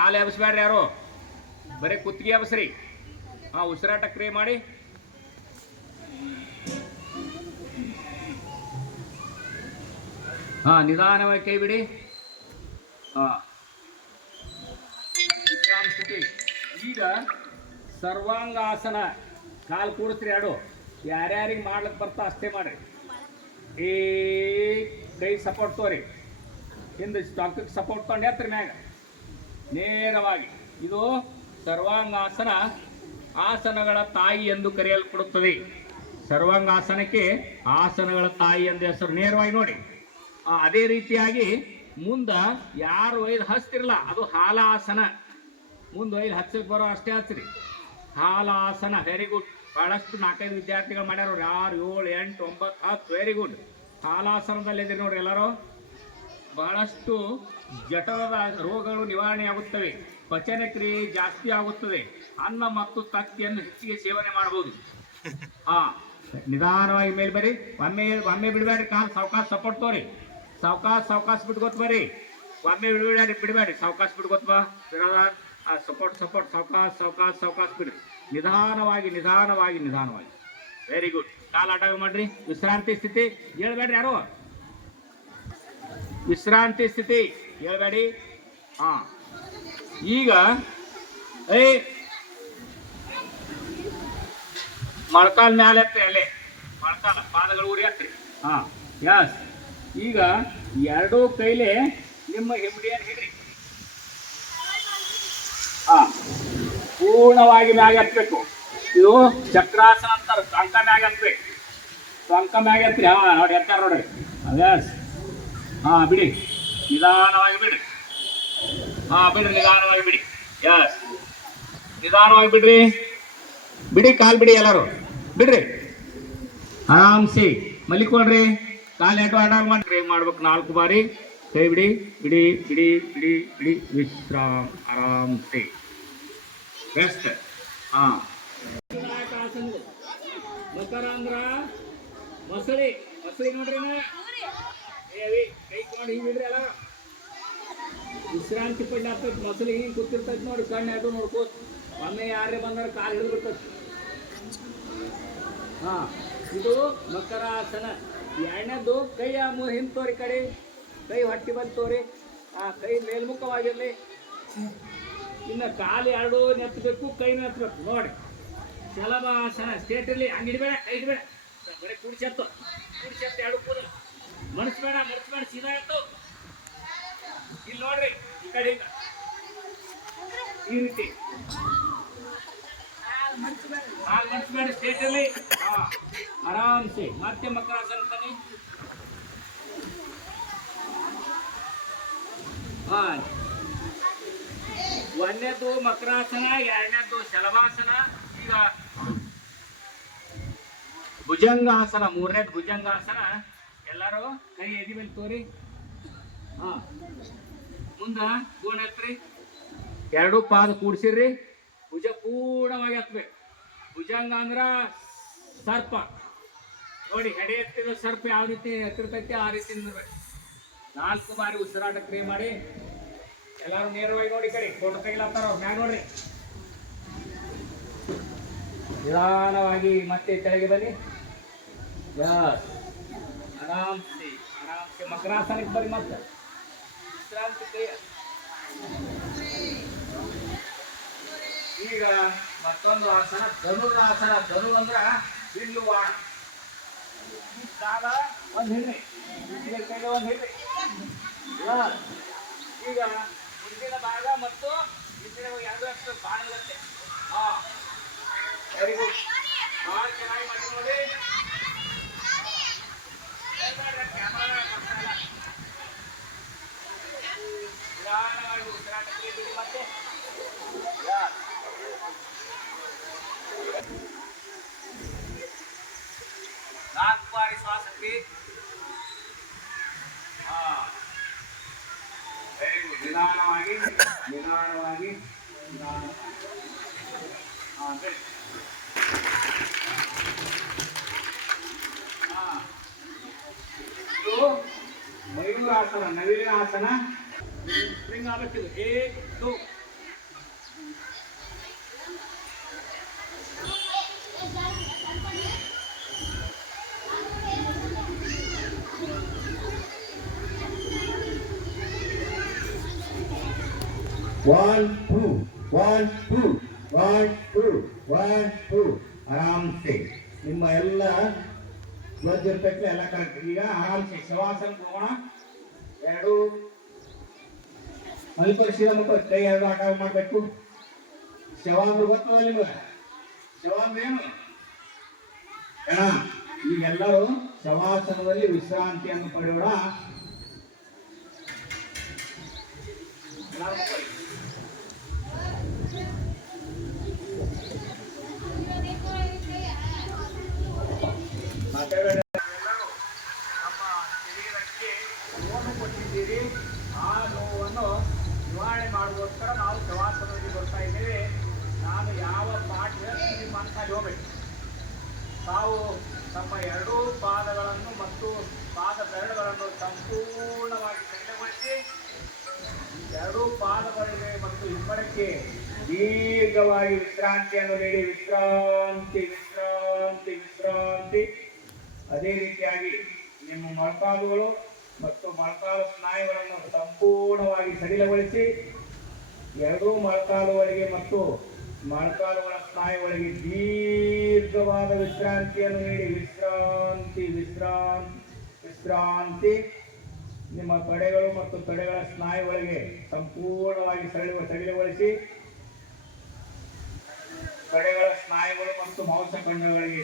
ಕಾಲು ಎಬ್ಸ್ಬೇಡ್ರಿ ಯಾರು, ಬರೀ ಕುತ್ತಿಗೆ ಎಬ್ಸ್ರಿ. ಉಸಿರಾಟ ಕ್ರಿಯೆ ಮಾಡಿ. ನಿಧಾನವಾಗಿ ಕೈ ಬಿಡಿ. ವಿಶ್ರಾಮ ಸ್ಥಿತಿ. ಈಗ ಸರ್ವಾಂಗಾಸನ. ಕಾಲು ಕೂಡಿಸ್ರಿ ಎರಡು. ಯಾರ್ಯಾರಿಗೆ ಮಾಡ್ಲಿಕ್ಕೆ ಬರ್ತಾ ಅಷ್ಟೇ ಮಾಡ್ರಿ. ಈ ಕೈ ಸಪೋರ್ಟ್ ತೋರಿ, ಹಿಂದೆ ಸ್ಟಾಕಿಗೆ ಸಪೋರ್ಟ್ ತೊಗೊಂಡು ಎತ್ತರಿ ಮ್ಯಾಗ ನೇರವಾಗಿ. ಇದು ಸರ್ವಾಂಗಾಸನ. ಆಸನಗಳ ತಾಯಿ ಎಂದು ಕರೆಯಲ್ಪಡುತ್ತದೆ. ಸರ್ವಾಂಗಾಸನಕ್ಕೆ ಆಸನಗಳ ತಾಯಿ ಎಂದು ಹೆಸರು. ನೇರವಾಗಿ ನೋಡಿ. ಅದೇ ರೀತಿಯಾಗಿ ಮುಂದೆ ಯಾರು ಒಯ್ದು ಹಚ್ತಿರಲ್ಲ ಅದು ಹಾಲಾಸನ. ಮುಂದೆ ಒಯ್ದು ಹಚ್ಚಕ್ಕೆ ಬರೋ ಅಷ್ಟೇ ಹಚ್ಚ್ರಿ. ಹಾಲಾಸನ. Very good. ಬಹಳಷ್ಟು 4-5 ವಿದ್ಯಾರ್ಥಿಗಳು ಮಾಡ್ಯಾರ. 6, 7, 8, 9, 10. Very good. ಹಾಲಾಸನದಲ್ಲಿ ಇದ್ದೀರಿ ನೋಡ್ರಿ ಎಲ್ಲರೂ. ಬಹಳಷ್ಟು ಜಠರದ ರೋಗಗಳು ನಿವಾರಣೆ ಆಗುತ್ತವೆ. ಪಚನ ಕ್ರಿಯೆ ಜಾಸ್ತಿ ಆಗುತ್ತದೆ. ಅನ್ನ ಮತ್ತು ತತ್ತಿಯನ್ನು ಹೆಚ್ಚಿಗೆ ಸೇವನೆ ಮಾಡಬಹುದು. ನಿಧಾನವಾಗಿ ಮೇಲೆ ಬರ್ರಿ. ಒಮ್ಮೆ ಬಿಡಬೇಡ್ರಿ. ಕಾಲು ಸಾವಕಾಶ ಸಪೋರ್ಟ್ ತೋರಿ. ಸಾವಕಾಶ ಬಿಟ್ಕೊತ್ ಬರ್ರಿ. ಒಮ್ಮೆ ಬಿಡಬೇಡ್ರಿ. ಸಾವಕಾಶ ಬಿಟ್ಕೊತ್ ಬಾ. ಸಪೋರ್ಟ್ ಸಾವಕಾಶ ಬಿಡ್ರಿ. ನಿಧಾನವಾಗಿ. Very good. ಕಾಲು ಆಟ ಮಾಡ್ರಿ. ವಿಶ್ರಾಂತಿ ಸ್ಥಿತಿ. ಹೇಳ್ಬೇಡ್ರಿ ಯಾರು. ವಿಶ್ರಾಂತಿ ಸ್ಥಿತಿ ಹೇಳ್ಬೇಡಿ. ಈಗ ಮೊಳಕಾಲ ಮ್ಯಾಲೆ ಎತ್ರಿ. ಅಲ್ಲೇ ಮೊಳಕಾಲ ಪಾದಗಳು ಉರಿ ಹತ್ರಿ. ಯಸ್. ಈಗ ಎರಡೂ ಕೈಲೇ ನಿಮ್ಮ ಹೆಮ್ಮಡಿಯನ್ನು ಹಿಡ್ರಿ. ಪೂರ್ಣವಾಗಿ ಮ್ಯಾಗೆ ಹತ್ಬೇಕು. ಇದು ಚಕ್ರಾಸನ ಅಂತಾರೆ. ಟೊಂಕ ಮ್ಯಾಗೆ ಹತ್ಬೇಕು. ಟೊಂಕ ಮ್ಯಾಗೆ ಹತ್ರಿ. ನೋಡಿ ಎತ್ತಾರ ನೋಡ್ರಿ. ಯಸ್. ಬಿಡಿ. ನಿಧಾನವಾಗಿ ಬಿಡ್ರಿ. ನಿಧಾನವಾಗಿ ಬಿಡಿ. ಯಸ್. ನಿಧಾನವಾಗಿ ಬಿಡ್ರಿ. ಬಿಡಿ. ಕಾಲು ಬಿಡಿ. ಎಲ್ಲರೂ ಬಿಡ್ರಿ. ಆರಾಮ್ಸಿ ಮಲಿಕೊಳ್ರಿ. ಕಾಲು ಎಟು ಆಟ ಮಾಡ್ರಿ. ಮಾಡ್ಬೇಕು 4 ಬಾರಿ. ಕೈ ಬಿಡಿ. ಬಿಡಿ. ವಿಶ್ರಾಮ್. ಆರಾಮ್ಸಿ ಬೆಸ್ಟ್. ಮಕರಾಂಧ್ರ ಮಸಳಿ ನೋಡ್ರಿ. ಕೈ ಕೊಂಡು ಹಿಂಗೆ ಬಿಡ್ರಿ. ಎಲ್ಲ ವಿಶ್ರಾಂತಿ ಪಡ್ಲಿ ಆಗ್ತದೆ. ಮೊಸಳಿ ಹಿಂಗೆ ಕೂತಿರ್ತೈತಿ ನೋಡಿ. ಕಣ್ಣು ಎಟು ನೋಡ್ಕೋತ. ಒಮ್ಮೆ ಯಾರೇ ಬಂದ್ರೆ ಕಾಲು ಹಿಡಿದ್ಬಿಡ್ತೈತಿ. ಇದು ಮಕರಾಸನ. ಎರಡನೇದು ಕೈ ಹಿಂದೆ ತೋರಿ. ಕಡೆ ಕೈ ಹೊಟ್ಟಿ ಬಂದು ತೋರಿ. ಕೈ ಮೇಲ್ಮುಖವಾಗಿರಲಿ. ಇನ್ನು ಕಾಲು ಎರಡು ನೆತ್ತಬೇಕು. ಕೈನ ಎತ್ತಬೇಕು ನೋಡಿ. ಶಲಭಾಸನ. ಸ್ಟೇಟ್ ಇರಲಿ. ಹಂಗೆ ಹಿಡಿಬೇಡ. ಕೈ ಹಿಡಿಬೇಡ. ಬರೀ ಕುಡಿಸೆತ್ತು ಎರಡು ಕೂದ. ಮನಸ್ಬೇಡ. ಸೀದಾ ಎತ್ತು. ಇಲ್ಲಿ ನೋಡ್ರಿ. ಈ ಕಡೆ ಈ ರೀತಿ ಮನಸ್ಬೇಡ. ಸ್ಟೇಟ್ ಇರಲಿ. ಆರಾಮ್ಸೆ. ಮತ್ತೆ ಮಕರಾಸನ ತಾನೆ. ಒಂದನೇದು ಮಕರಾಸನ, ಎರಡನೇದು ಶಲಭಾಸನ. ಈಗ ಭುಜಂಗಾಸನ. ಮೂರನೇದು ಭುಜಂಗಾಸನ. ಎಲ್ಲರೂ ಕೈ ಎದಿ ಮೇಲೆ ತೋರಿ. ಮುಂದ ಗೋಣ ಎತ್ರಿ. ಎರಡು ಪಾದ ಕೂಡ್ಸಿರ್ರಿ. ಭುಜ ಪೂರ್ಣವಾಗಿ ಹತ್ಬೇಕು. ಭುಜಂಗ ಅಂದ್ರ ಸರ್ಪ ನೋಡಿ. ಹೆಡೆ ಎತ್ತಿದ ಸರ್ಪ ಯಾವ ರೀತಿ ಎತ್ತಿರ್ತೈತಿ ಆ ರೀತಿ ನಿಲ್ಬೇಕು. 4 ಬಾರಿ ಉಸಿರಾಟ ಕ್ರಿಯೆ ಮಾಡಿ. ಎಲ್ಲರೂ ನೇರವಾಗಿ ನೋಡಿ. ಕಡೆ ಫೋಟೋ ತೆಗಿಲತ್ತಾರ ಅವ್ರು. ಮ್ಯಾಗ ನೋಡ್ರಿ. ನಿಧಾನವಾಗಿ ಮತ್ತೆ ಕೆಳಗೆ ಬನ್ನಿ. ಆರಾಮ್ಸೆ. ಮಕರಾಸನಕ್ಕೆ ಬರ್ರಿ. ಮತ್ತೆ ವಿಶ್ರಾಂತಿ ಕ್ರಿಯೆ. ಈಗ ಮತ್ತೊಂದು ಆಸನ ಧನುರಾಸನ. ಧನು ಅಂದ್ರ ಬಿಲ್ಲು ಬಾಣ. ಕಾಲ ಒಂದು ಹಿಡ್ರಿ. ಕೈಗೆ ಒಂದು ಹಿಡ್ರಿ. ಈಗ ಮುಂದಿನ ಭಾಗ ಮತ್ತು ಹಿಂದಿನ ಎರಡು ಅಷ್ಟು ಬಾಣಗುತ್ತೆ. Very good. ಭಾಳ ಚೆನ್ನಾಗಿ ಮಾಡಿ ನೋಡಿ. ನಿಧಾನವಾಗಿ ಉಸಿರಾಟ ಕ್ರಿಯೆ ಮತ್ತೆ. 4 ಬಾರಿ ಶ್ವಾಸ ಕ್ರಿಯೆ. Very good. ನಿಧಾನವಾಗಿ. ಇದು ಮಯೂರಾಸನ. ನವಿಲಿನ ಆಸನ. ಸ್ಪ್ರಿಂಗ್ ಆಗತ್ತಿದೆ. 1 2 one two one two one two one two ಆರಾಮ್ಸೆ ನಿಮ್ಮ ಎಲ್ಲ ಗೊತ್ತಿರ್ತೈತೆ ಎಲ್ಲ ಕರೆಕ್ಟ್. ಈಗ ಆರಾಮ್ಸೆ ಶವಾಸನ ಹೋಗೋಣ. ಎರಡು ಮಲ್ಪರಿಸಿದ ಮಕ್ಕಳು ಕೈ ಎರಡು ಆಟ ಮಾಡಬೇಕು. ಶವಾಂದ್ರ ಗೊತ್ತದ ನಿಮಗೆ? ಶವಾಂದ್ರ ಏನು ಈಗೆಲ್ಲರೂ ಶವಾಸನದಲ್ಲಿ ವಿಶ್ರಾಂತಿಯನ್ನು ಪಡೆಯೋಣ. ನಮ್ಮ ಶರೀರಕ್ಕೆ ನೋವು ಕೊಟ್ಟಿದ್ದೀರಿ. ಆ ನೋವನ್ನು ನಿವಾರಣೆ ಮಾಡುವುದಕ್ಕೋಸ್ಕರ ನಾವು ಶವಾಸನದಲ್ಲಿ ಬರ್ತಾ ಇದ್ದೇವೆ. ನಾನು ಯಾವ ಪಾಠ ನಿಮ್ಮ ಮನಸ್ಸಲ್ಲಿ ಹೋಗ್ಬೇಕು. ತಾವು ತಮ್ಮ ಎರಡೂ ಪಾದಗಳನ್ನು ಮತ್ತು ಪಾದ ಬೆರಳುಗಳನ್ನು ಸಂಪೂರ್ಣವಾಗಿ ಸಡಿಲಗೊಳಿಸಿ ಎರಡೂ ಪಾದಗಳಿಗೆ ಮತ್ತು ಹಿಂಬಳಕ್ಕೆ ದೀರ್ಘವಾಗಿ ವಿಶ್ರಾಂತಿಯನ್ನು ನೀಡಿ ವಿಶ್ರಾಂತಿ ವಿಶ್ರಾಂತಿ ವಿಶ್ರಾಂತಿ. ಅದೇ ರೀತಿಯಾಗಿ ನಿಮ್ಮ ಮೊಳಕಾಲುಗಳು ಮತ್ತು ಮೊಳಕಾಲು ಸ್ನಾಯುಗಳನ್ನು ಸಂಪೂರ್ಣವಾಗಿ ಸಡಿಲಗೊಳಿಸಿ ಎರಡೂ ಮೊಳಕಾಲುಗಳಿಗೆ ಮತ್ತು ಮೊಳಕಾಲುಗಳ ಸ್ನಾಯುಗಳಿಗೆ ದೀರ್ಘವಾದ ವಿಶ್ರಾಂತಿಯನ್ನು ನೀಡಿ ವಿಶ್ರಾಂತಿ ವಿಶ್ರಾಂತಿ ವಿಶ್ರಾಂತಿ. ನಿಮ್ಮ ತೊಡೆಗಳು ಮತ್ತು ತೊಡೆಗಳ ಸ್ನಾಯುಗಳಿಗೆ ಸಂಪೂರ್ಣವಾಗಿ ಸಡಿಲಗೊಳಿಸಿ ತೊಡೆಗಳ ಸ್ನಾಯುಗಳು ಮತ್ತು ಮಾಂಸಖಂಡಗಳಿಗೆ